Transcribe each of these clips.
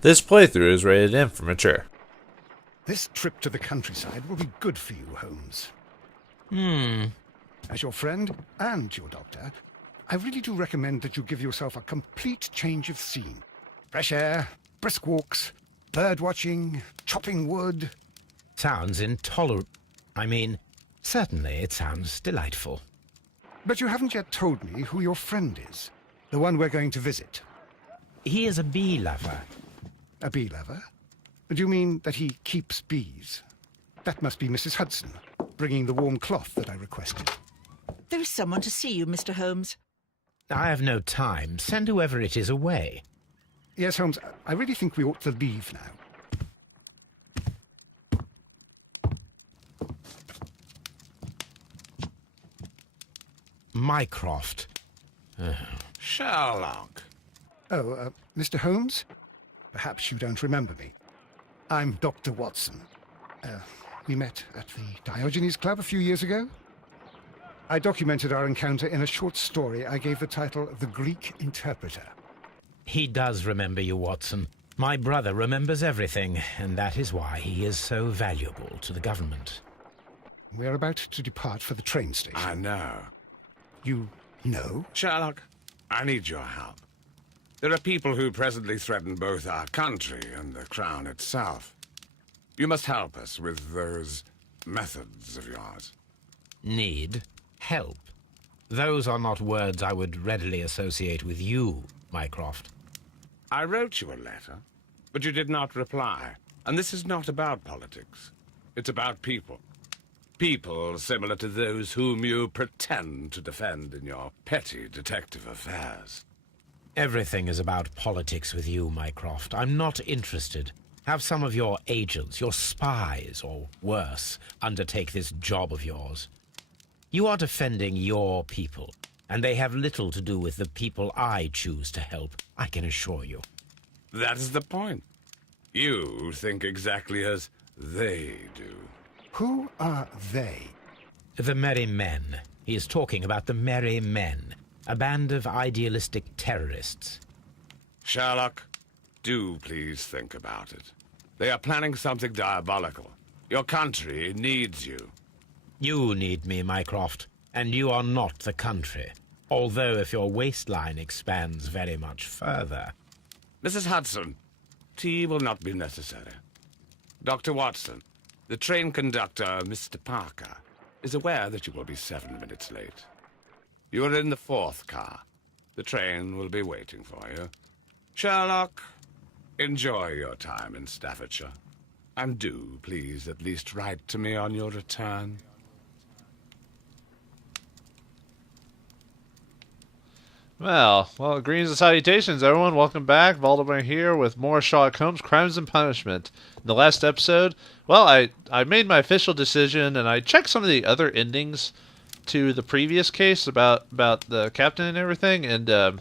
This playthrough is rated M for mature. This trip to the countryside will be good for you, Holmes. Hmm. As your friend and your doctor, I really do recommend that you give yourself a complete change of scene. Fresh air, brisk walks, bird watching, chopping wood. Sounds intolerable. I mean, certainly it sounds delightful. But you haven't yet told me who your friend is, the one we're going to visit. He is a bee lover. A bee lover? Do you mean that he keeps bees? That must be Mrs. Hudson, bringing the warm cloth that I requested. There is someone to see you, Mr. Holmes. I have no time. Send whoever it is away. Yes, Holmes, I really think we ought to leave now. Mycroft. Sherlock. Oh, Mr. Holmes? Perhaps you don't remember me. I'm Dr. Watson. We met at the Diogenes Club a few years ago. I documented our encounter in a short story I gave the title The Greek Interpreter. He does remember you, Watson. My brother remembers everything, and that is why he is so valuable to the government. We're about to depart for the train station. I know. You know? Sherlock, I need your help. There are people who presently threaten both our country and the crown itself. You must help us with those methods of yours. Need help. Those are not words I would readily associate with you, Mycroft. I wrote you a letter, but you did not reply. And this is not about politics. It's about people. People similar to those whom you pretend to defend in your petty detective affairs. Everything is about politics with you, Mycroft. I'm not interested. Have some of your agents, your spies, or worse, undertake this job of yours. You are defending your people, and they have little to do with the people I choose to help, I can assure you. That is the point. You think exactly as they do. Who are they? The Merry Men. He is talking about the Merry Men, a band of idealistic terrorists. Sherlock, do please think about it. They are planning something diabolical. Your country needs you. You need me, Mycroft, and you are not the country. Although if your waistline expands very much further. Mrs. Hudson, tea will not be necessary. Dr. Watson, the train conductor, Mr. Parker, is aware that you will be 7 minutes late. You are in the 4th car. The train will be waiting for you. Sherlock, enjoy your time in Staffordshire. And do, please, at least write to me on your return. Well, greetings and salutations, everyone. Welcome back. Vauldemare here with more Sherlock Holmes, Crimes and Punishment. In the last episode, well, I made my official decision, and I checked some of the other endings to the previous case about the captain and everything, and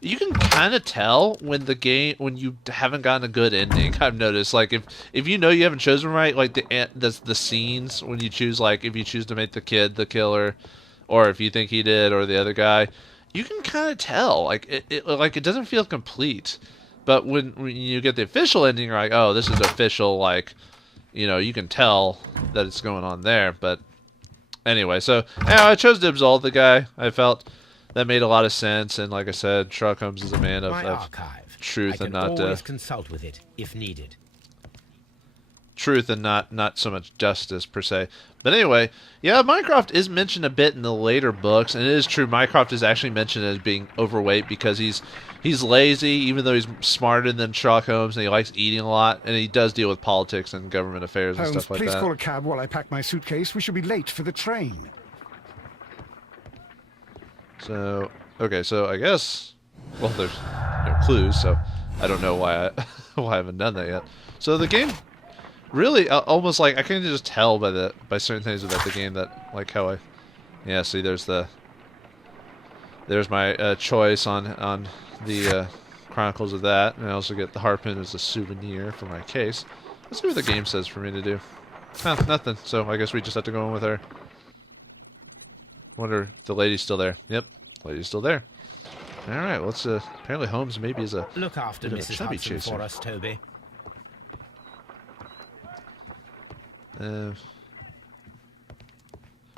you can kind of tell when you haven't gotten a good ending. I've noticed, like if you know you haven't chosen right, like the scenes when you choose, like if you choose to make the kid the killer, or if you think he did, or the other guy. You can kind of tell, like it doesn't feel complete, but when you get the official ending, you're like, oh, this is official. Like, you can tell that it's going on there. But anyway, so I chose to absolve the guy. I felt that made a lot of sense, and like I said, Sherlock Holmes is a man of archive. Truth and not always consult with it if needed. Truth and not so much justice per se. But anyway, yeah, Mycroft is mentioned a bit in the later books, and it is true Mycroft is actually mentioned as being overweight because he's lazy, even though he's smarter than Sherlock Holmes, and he likes eating a lot, and he does deal with politics and government affairs and Holmes, stuff like please that. call a cab while I pack my suitcase. We shall be late for the train. So, okay, so I guess, well, there's no clues, so I don't know why I haven't done that yet. So the game. Really, almost like I can just tell by certain things about the game that how yeah. See, there's my choice on the Chronicles of that, and I also get the harpoon as a souvenir for my case. Let's see what the game says for me to do. Oh, nothing. So I guess we just have to go in with her. Wonder if the lady's still there. Yep, lady's still there. All right, let's. Apparently, Holmes maybe is a Look after maybe a Mrs. chubby Hudson chaser. for us, Toby.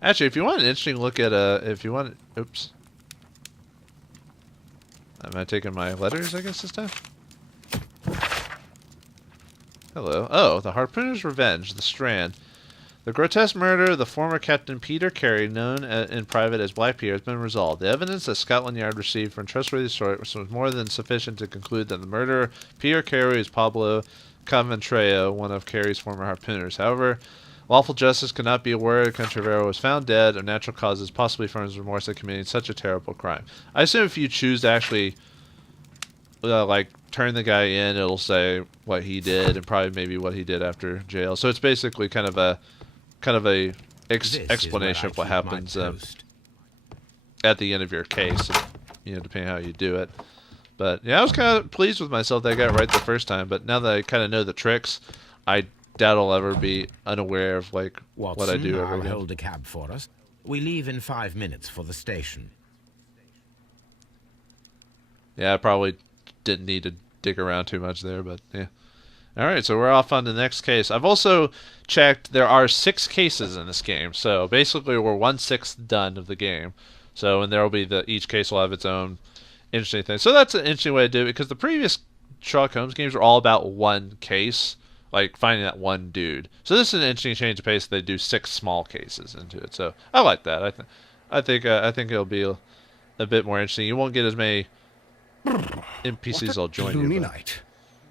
Actually, if you want an interesting look at if you want, oops. Am I taking my letters? I guess this time. Hello. Oh, the Harpooner's Revenge, the Strand. The grotesque murder of the former Captain Peter Carey, known in private as Black Peter, has been resolved. The evidence that Scotland Yard received from trustworthy sources was more than sufficient to conclude that the murderer, Peter Carey, is Pablo Caventreo, one of Carey's former harpooners. However, lawful justice could not be aware Caventreo was found dead of natural causes, possibly from his remorse at committing such a terrible crime. I assume if you choose to actually, like, turn the guy in, it'll say what he did and probably maybe what he did after jail. So it's basically kind of a explanation of what happens at the end of your case, you know, depending on how you do it. But yeah, I was kind of pleased with myself that I got it right the first time. But now that I kind of know the tricks, I doubt I'll ever be unaware of like Watson, what I do I'll again. hold a cab for us. We leave in 5 minutes for the station. Yeah, I probably didn't need to dig around too much there, but yeah. All right, so we're off on the next case. I've also checked there are 6 cases in this game, so basically we're 1/6 done of the game. So, and there will be each case will have its own interesting thing. So that's an interesting way to do it because the previous Sherlock Holmes games were all about one case, like finding that one dude. So this is an interesting change of pace. They do 6 small cases into it, so I like that. I think it'll be a bit more interesting. You won't get as many NPCs that'll join gloomy you. But night.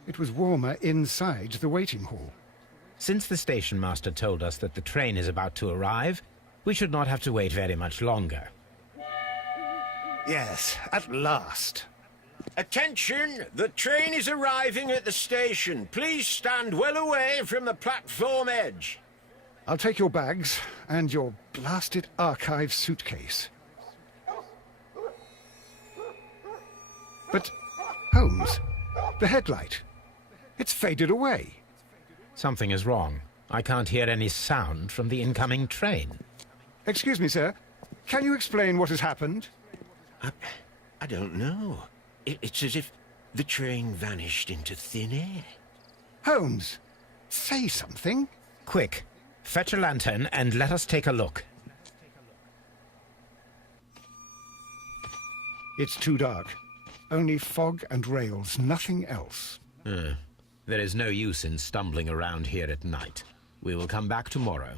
It was warmer inside the waiting hall. Since the station master told us that the train is about to arrive, we should not have to wait very much longer. Yes, at last. Attention! The train is arriving at the station. Please stand well away from the platform edge. I'll take your bags and your blasted archive suitcase. But, Holmes, the headlight. It's faded away. Something is wrong. I can't hear any sound from the incoming train. Excuse me, sir. Can you explain what has happened? I don't know. It's as if the train vanished into thin air. Holmes, say something. Quick, fetch a lantern and let us take a look. It's too dark. Only fog and rails, nothing else. There is no use in stumbling around here at night. We will come back tomorrow.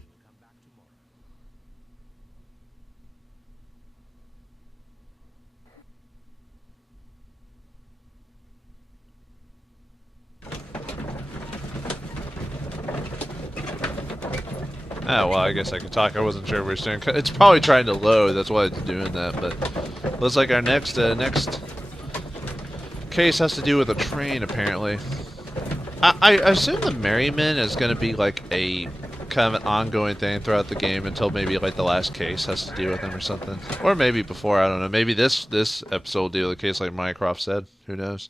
Oh, well, I guess I could talk. I wasn't sure if we were saying. It's probably trying to load. That's why it's doing that. But looks like our next case has to do with a train, apparently. I assume the Merryman is going to be like a kind of an ongoing thing throughout the game until maybe like the last case has to do with him or something. Or maybe before, I don't know. Maybe this episode will deal with a case like Mycroft said. Who knows?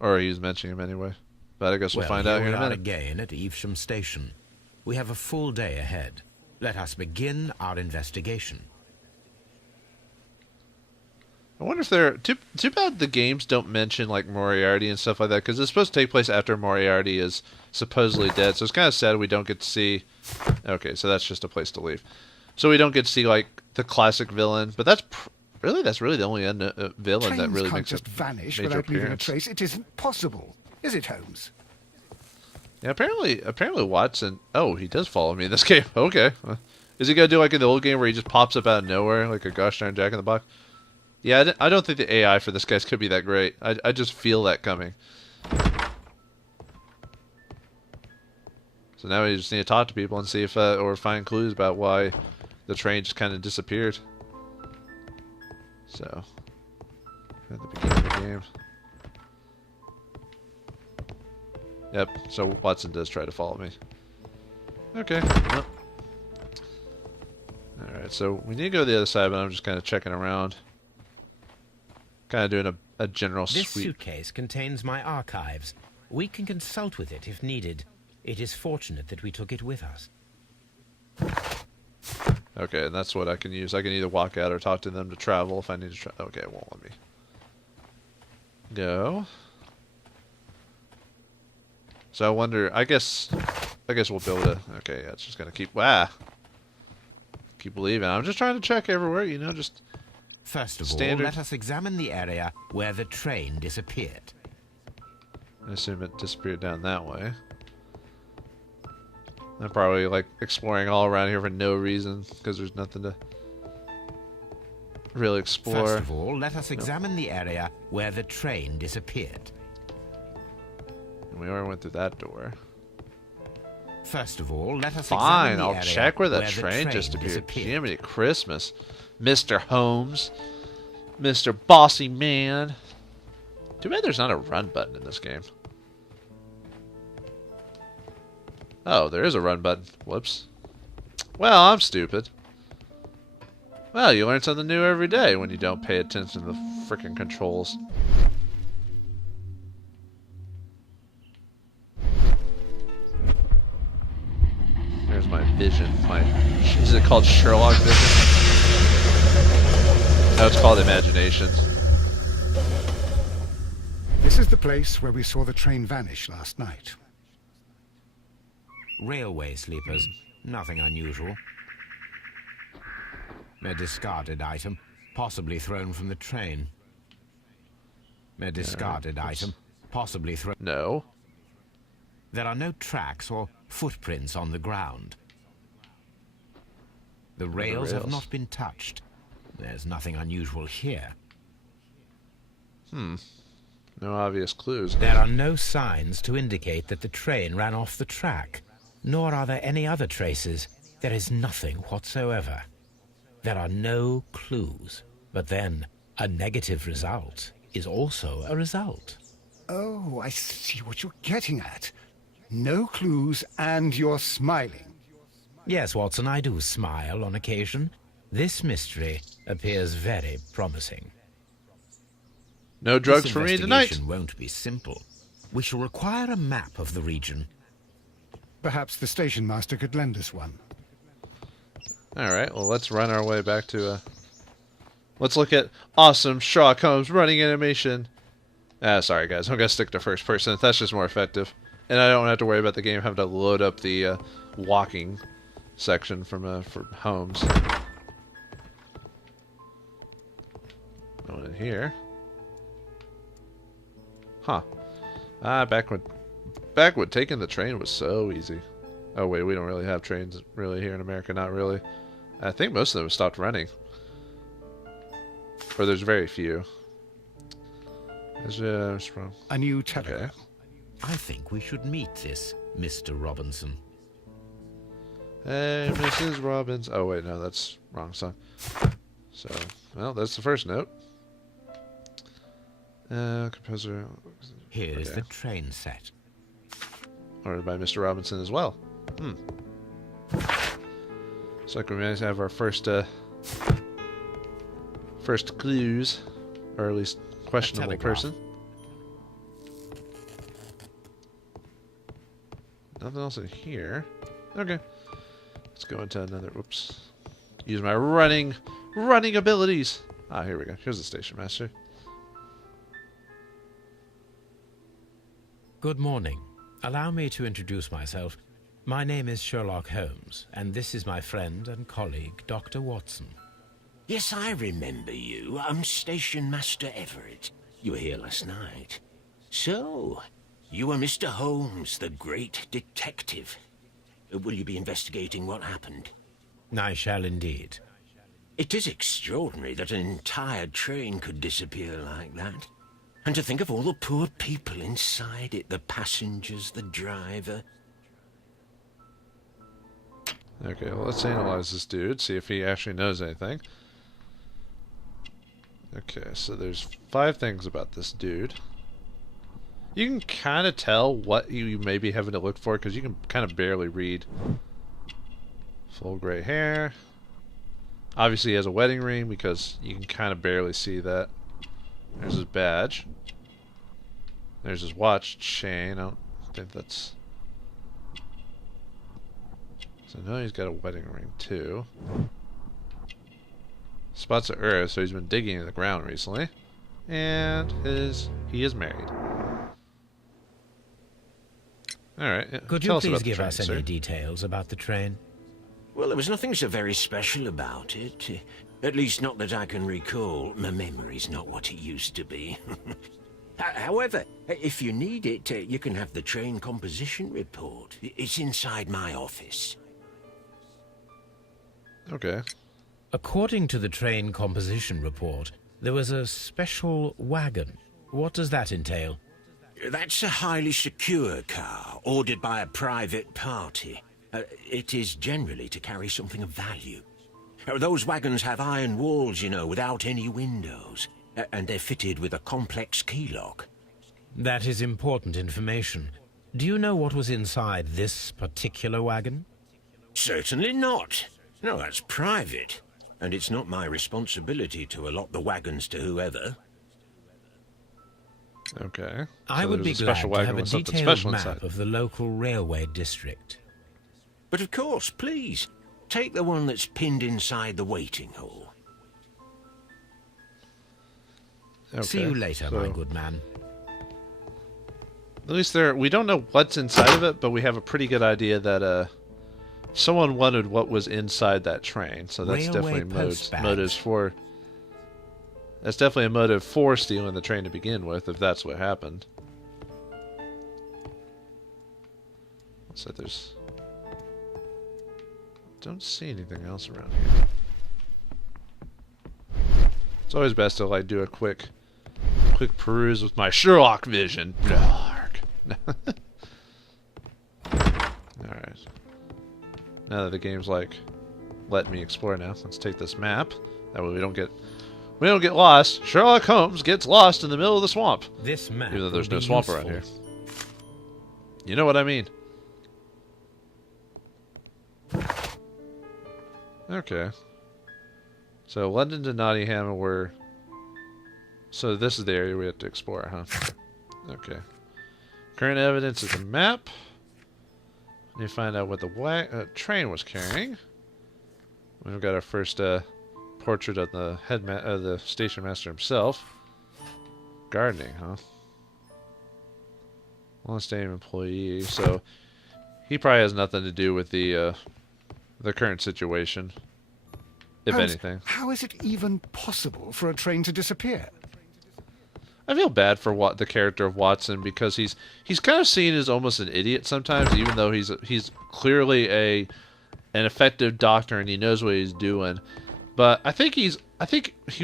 Or he was mentioning him anyway. But I guess we'll find out here in a we are minute. again at Evesham Station. We have a full day ahead. Let us begin our investigation. I wonder if they're too bad the games don't mention like Moriarty and stuff like that because it's supposed to take place after Moriarty is supposedly dead. So it's kind of sad we don't get to see. Okay, so that's just a place to leave. So we don't get to see like the classic villain, but that's really the only villain that Trains really can't makes just a vanish major without leaving a appearance. trace. It isn't possible, is it, Holmes? Yeah, apparently Watson. Oh, he does follow me in this game. Okay, is he gonna do like in the old game where he just pops up out of nowhere like a gosh darn Jack in the Box? Yeah, I don't think the AI for this guy's could be that great. I just feel that coming. So now we just need to talk to people and see if or find clues about why the train just kind of disappeared. So at the beginning of the game. Yep, so Watson does try to follow me. Okay. Well. Alright, so we need to go to the other side, but I'm just kind of checking around. Kind of doing a general This sweep. suitcase contains my archives. We can consult with it if needed. It is fortunate that we took it with us. Okay, and that's what I can use. I can either walk out or talk to them to travel if I need to okay, it won't let me go. So I wonder, I guess we'll be able to, okay, yeah, it's just gonna keep leaving. I'm just trying to check everywhere, you know, just First of standard. all, let us examine the area where the train disappeared. I assume it disappeared down that way. I'm probably like exploring all around here for no reason because there's nothing to really explore. First of all, let us examine the area where the train disappeared. And we already went through that door. First of all, let us Fine, examine the I'll area check where the the train disappeared. disappeared. Jiminy Christmas. Mr. Holmes. Mr. Bossy Man. Too bad there's not a run button in this game. Oh, there is a run button. Whoops. Well, I'm stupid. Well, you learn something new every day when you don't pay attention to the frickin' controls. There's my vision. Is it called Sherlock vision? No, it's called imagination. This is the place where we saw the train vanish last night. Railway sleepers. Nothing unusual. A discarded item, possibly thrown from the train. A discarded item, possibly thrown... No. There are no tracks or footprints on the ground. The rails have not been touched. There's nothing unusual here. No obvious clues. There are no signs to indicate that the train ran off the track, nor are there any other traces. There is nothing whatsoever. There are no clues. But then, a negative result is also a result. Oh, I see what you're getting at. No clues, and you're smiling. Yes, Watson, I do smile on occasion. This mystery appears very promising. No drugs This for me tonight. investigation won't be simple. We shall require a map of the region. Perhaps the station master could lend us one. Alright, well let's run our way back to let's look at awesome Sherlock Holmes running animation. Sorry guys, I'm gonna stick to first person. That's just more effective. And I don't have to worry about the game having to load up the walking section from for Holmes. Going in here. Huh. Back when taking the train was so easy. Oh wait, we don't really have trains really here in America, not really. I think most of them have stopped running. Or there's very few. There's from A new telegram. okay. I think we should meet this Mr. Robinson. Hey, Mrs. Robbins. Oh wait, no, that's wrong song. So, well, that's the first note. Composer. Here is Okay. the train set. Ordered by Mr. Robinson as well. Looks like we managed to have our first clues, or at least questionable telegraph. person. Nothing else in here. Okay. Let's go into another. Whoops. Use my running abilities. Ah, here we go. Here's the station master. Good morning. Allow me to introduce myself. My name is Sherlock Holmes, and this is my friend and colleague, Dr. Watson. Yes, I remember you. I'm Station Master Everett. You were here last night. So, you are Mr. Holmes, the great detective. Will you be investigating what happened? I shall indeed. It is extraordinary that an entire train could disappear like that. And to think of all the poor people inside it, the passengers, the driver. Okay, well, let's analyze this dude, see if he actually knows anything. Okay, so there's 5 things about this dude. You can kind of tell what you may be having to look for, because you can kind of barely read. Full gray hair. Obviously he has a wedding ring, because you can kind of barely see that. There's his badge. There's his watch chain. I don't think that's... So now he's got a wedding ring too. Spots of earth, so he's been digging in the ground recently. And he is married. Alright. Could you please give us any details about the train? Well, there was nothing so very special about it. At least not that I can recall. My memory's not what it used to be. However, if you need it, you can have the train composition report. It's inside my office. Okay. According to the train composition report, there was a special wagon. What does that entail? That's a highly secure car, ordered by a private party. It is generally to carry something of value. Those wagons have iron walls, you know, without any windows. And they're fitted with a complex key lock. That is important information. Do you know what was inside this particular wagon? Certainly not. No, that's private. And it's not my responsibility to allot the wagons to whoever. Okay. I would be glad to have a detailed map of the local railway district. But of course, please, take the one that's pinned inside the waiting hall. Okay, see you later, my good man. At least we don't know what's inside of it, but we have a pretty good idea that someone wanted what was inside that train. So that's definitely motives for. That's definitely a motive for stealing the train to begin with, if that's what happened. So there's. Don't see anything else around here. It's always best to like do a quick peruse with my Sherlock vision. Alright. Now that the game's like let me explore now, let's take this map. That way we don't get lost. Sherlock Holmes gets lost in the middle of the swamp. This map. Even though there's no swamp around here. You know what I mean. Okay. So London to Nottingham were. So this is the area we have to explore, huh? Okay. Current evidence is a map. Let me find out what the train was carrying. We've got our first portrait of the the station master himself. Gardening, huh? Long-standing employee. So he probably has nothing to do with the current situation, if anything. How is it even possible for a train to disappear? I feel bad for the character of Watson because he's kind of seen as almost an idiot sometimes, even though he's clearly an effective doctor and he knows what he's doing. But I think he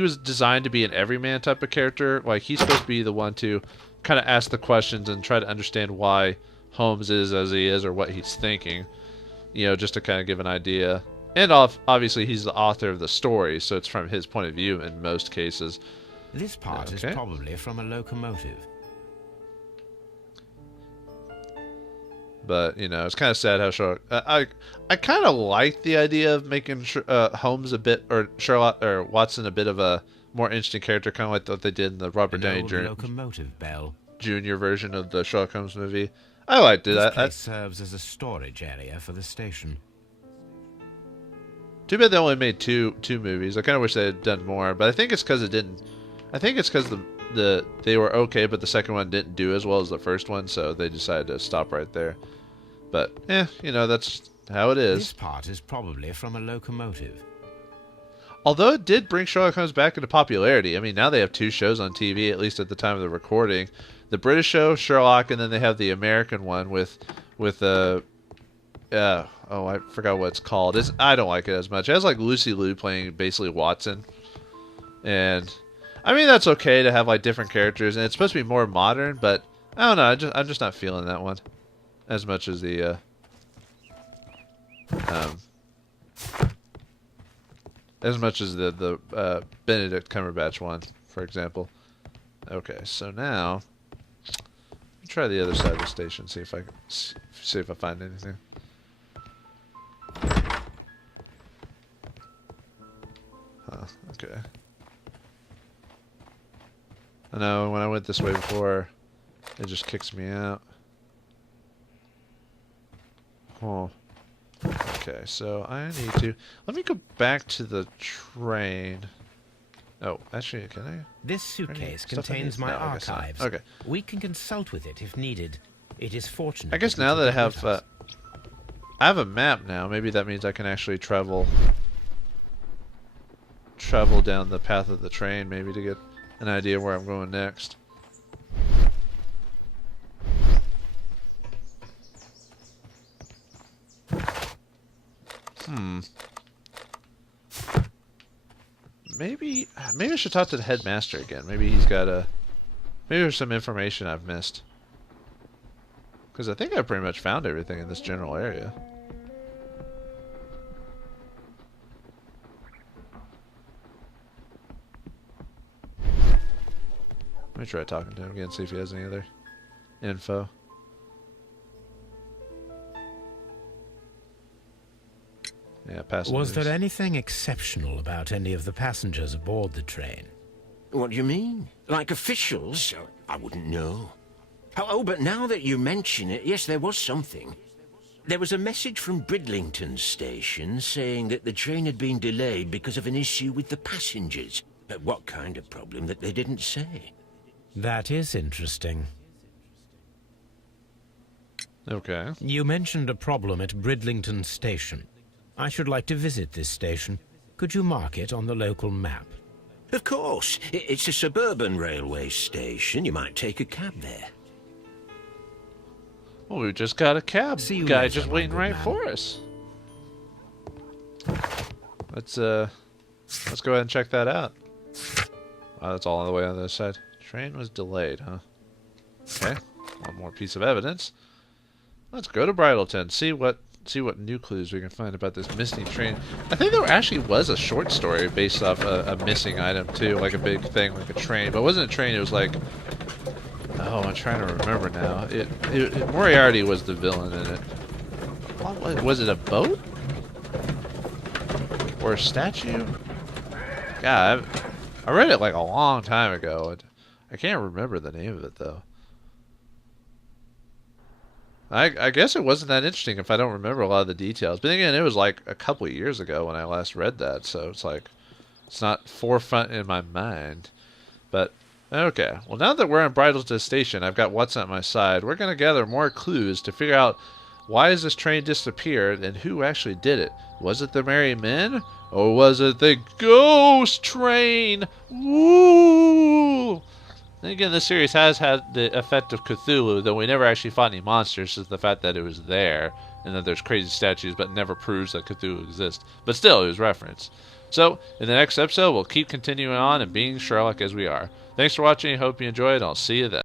was designed to be an everyman type of character. Like he's supposed to be the one to kind of ask the questions and try to understand why Holmes is as he is or what he's thinking. You know, just to kind of give an idea. And obviously he's the author of the story, so it's from his point of view in most cases. This part is probably from a locomotive. But, you know, it's kind of sad how Sherlock... I kind of like the idea of making Holmes a bit... Or Sherlock... Or Watson a bit of a more interesting character, kind of like what they did in the Robert Downey Jr. version of the Sherlock Holmes movie. I liked it. This place serves as a storage area for the station. Too bad they only made two movies. I kind of wish they had done more, but I think it's because it didn't... I think it's because they were okay, but the second one didn't do as well as the first one, so they decided to stop right there. But, you know, that's how it is. This part is probably from a locomotive. Although it did bring Sherlock Holmes back into popularity. I mean, now they have 2 shows on TV, at least at the time of the recording. The British show, Sherlock, and then they have the American one with I forgot what it's called. I don't like it as much. It has like Lucy Liu playing basically Watson. And I mean, that's okay to have like different characters, and it's supposed to be more modern, but I don't know. I'm just not feeling that one as much as the Benedict Cumberbatch one, for example. Okay, so now try the other side of the station. See if I find anything. Huh. Okay. I know when I went this way before, it just kicks me out. Oh. Okay, so I need to... Let me go back to the train. Oh, actually, can I? This suitcase stuff I contains need? my No, I guess not. archives. Okay. We can consult with it if needed. It is fortunate. I guess we now that I took it have, with us. I have a map now. Maybe that means I can actually travel down the path of the train, maybe to get an idea where I'm going next. Maybe I should talk to the headmaster again. Maybe he's got maybe there's some information I've missed. Because I think I pretty much found everything in this general area. Let me try talking to him again, see if he has any other info. Yeah, passengers. Was there anything exceptional about any of the passengers aboard the train? What do you mean? Like officials? I wouldn't know. Oh, but now that you mention it, yes, there was something. There was a message from Bridlington station saying that the train had been delayed because of an issue with the passengers. What kind of problem that they didn't say? That is interesting. Okay. You mentioned a problem at Bridlington station. I should like to visit this station. Could you mark it on the local map? Of course. It's a suburban railway station. You might take a cab there. Well, we just got a cab See you guy later, just my waiting good right man. for us. Let's go ahead and check that out. Wow, that's all on the way on the other side. Train was delayed, huh? Okay, one more piece of evidence. Let's go to Bridleton. See what new clues we can find about this missing train. I think there actually was a short story based off a missing item too, like a big thing, like a train. But it wasn't a train. It was like, oh, I'm trying to remember now. Moriarty was the villain in it. What was it? A boat or a statue? God, I read it like a long time ago. And I can't remember the name of it though. I guess it wasn't that interesting if I don't remember a lot of the details. But again, it was like a couple of years ago when I last read that, so it's like it's not forefront in my mind. But okay, well now that we're in Bridleton Station, I've got Watson at my side. We're gonna gather more clues to figure out why has this train disappeared and who actually did it. Was it the Merry Men or was it the ghost train? Woo! Then again, this series has had the effect of Cthulhu, though we never actually fought any monsters, just the fact that it was there, and that there's crazy statues, but never proves that Cthulhu exists. But still, it was referenced. So, in the next episode, we'll keep continuing on and being Sherlock as we are. Thanks for watching, I hope you enjoyed, and I'll see you then.